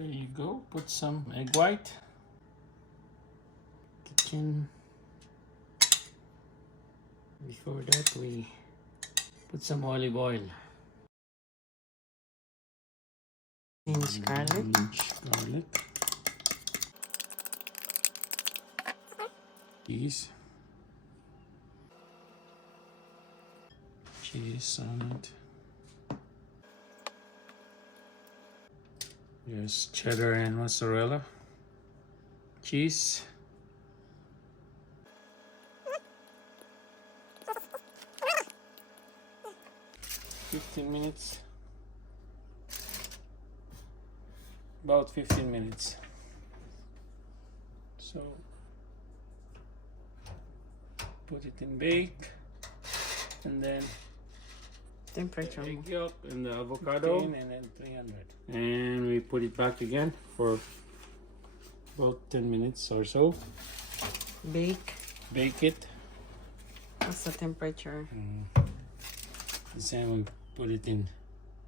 There you go. Put some egg white. Kitchen. Before that, we put some olive oil. Minced garlic. Minced garlic. Cheese. Cheese on it. There's cheddar and mozzarella. Cheese. $15. About 15 minutes. So put it in bake, and then Temperature. egg yolk and the avocado, and then 300. And we put it back again for about 10 minutes or so. Bake. Bake it. What's the temperature? The same, we put it in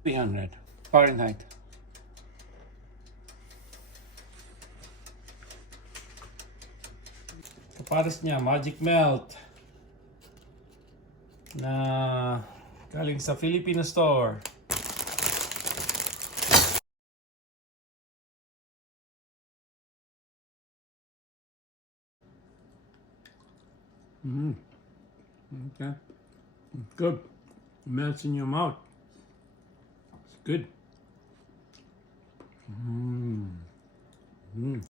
300 Fahrenheit. Kapares niya, Magic Melt na galing sa Filipino store. Okay. Good. Melts in your mouth. It's good.